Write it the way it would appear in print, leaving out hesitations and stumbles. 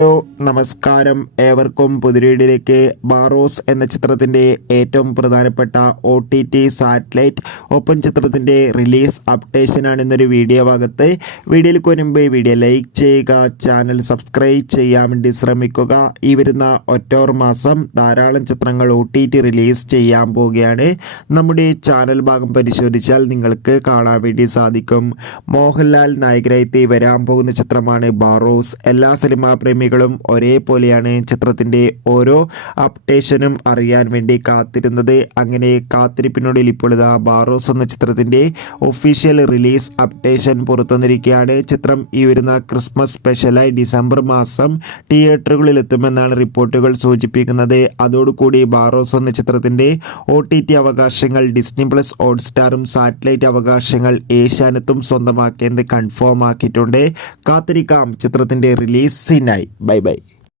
Hello നമസ്കാരം, ഏവർക്കും പുതിരീടിലേക്ക്. ബാറോസ് എന്ന ചിത്രത്തിൻ്റെ ഏറ്റവും പ്രധാനപ്പെട്ട OTT സാറ്റലൈറ്റ് ഓപ്പൺ ചിത്രത്തിൻ്റെ റിലീസ് അപ്ഡേഷനാണ് ഇന്നൊരു വീഡിയോ ഭാഗത്ത്. വീഡിയോയിലേക്ക് മുൻപ് വീഡിയോ ലൈക്ക് ചെയ്യുക, ചാനൽ സബ്സ്ക്രൈബ് ചെയ്യാൻ വേണ്ടി ശ്രമിക്കുക. ഈ വരുന്ന ഒക്ടോബർ മാസം ധാരാളം ചിത്രങ്ങൾ OTT റിലീസ് ചെയ്യാൻ പോവുകയാണ്. നമ്മുടെ ചാനൽ ഭാഗം പരിശോധിച്ചാൽ നിങ്ങൾക്ക് കാണാൻ വേണ്ടി സാധിക്കും. മോഹൻലാൽ നായകനായി വരാൻ പോകുന്ന ചിത്രമാണ് ബാറോസ്. എല്ലാ സിനിമാ പ്രേമികളും ഒരേപോലെയാണ് ചിത്രത്തിൻ്റെ ഓരോ അപ്ഡേഷനും അറിയാൻ വേണ്ടി കാത്തിരുന്നത്. അങ്ങനെ കാത്തിരിപ്പിനൊടുവിൽ ഇപ്പോൾ ഇതാ ബാറോസ് എന്ന ചിത്രത്തിൻ്റെ ഒഫീഷ്യൽ റിലീസ് അപ്ഡേഷൻ പുറത്തുവന്നിരിക്കുകയാണ്. ചിത്രം ഈ വരുന്ന ക്രിസ്മസ് സ്പെഷ്യലായി ഡിസംബർ മാസം തിയേറ്ററുകളിൽ എത്തുമെന്നാണ് റിപ്പോർട്ടുകൾ സൂചിപ്പിക്കുന്നത്. അതോടുകൂടി ബാറോസ് എന്ന ചിത്രത്തിൻ്റെ OTT അവകാശങ്ങൾ ഡിസ്നി പ്ലസ് ഹോട്ട്സ്റ്റാറും സാറ്റലൈറ്റ് അവകാശങ്ങൾ ഏഷ്യാനെറ്റും സ്വന്തമാക്കിയത് കൺഫേം ആക്കിയിട്ടുണ്ട്. കാത്തിരിക്കാം ചിത്രത്തിൻ്റെ റിലീസിനായി. Bye bye.